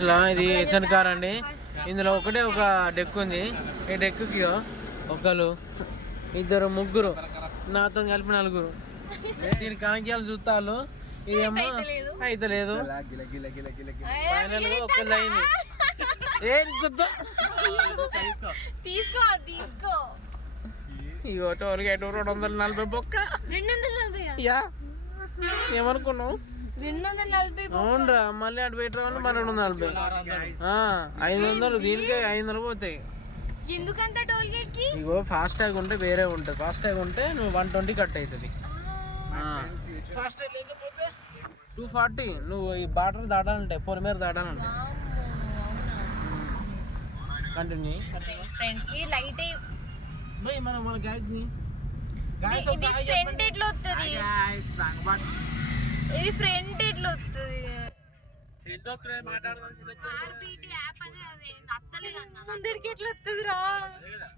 ఇలా ఇది SN car అండి. ఇందులో ఒకటే ఒక డెక్ ఉంది. ఈ డెక్కి ఒకరు, ఇద్దరు, ముగ్గురు, నాతో కలిపి నలుగురు. దీని కనెక్యాలు చూస్తాళ్ళు. ఇదేమో అయితే లేదు. ఫైనల్ గా ఒకళ్ళు అయింది. ఇగో టోల్గేట్ 240 బొక్క. ఏమనుకున్నావు? అవునరా, మళ్ళీ అటు పెట్టి రావాలి. మరి 240, 500. దీనికి 500 పోతాయి. ఇగో ఫాస్ట్ ట్యాగ్ ఉంటే వేరే ఉంటుంది. ఫాస్ట్ ట్యాగ్ ఉంటే నువ్వు 120 కట్ అవుతుంది. ఫాస్ట్ ట్యాగ్ లేకపోతే 240. నువ్వు ఈ బార్డర్ దాటాలంటే, పొలిమేర దాటాలంటే. కంటిన్యూ. మనం మన గ్యాస్ ని ఫ్రంట్ ఎట్లా వస్తుంది? ఇది ఫ్రంట్ ఎట్లా వస్తుంది? ముందరికి ఎట్లా వస్తుంది రా?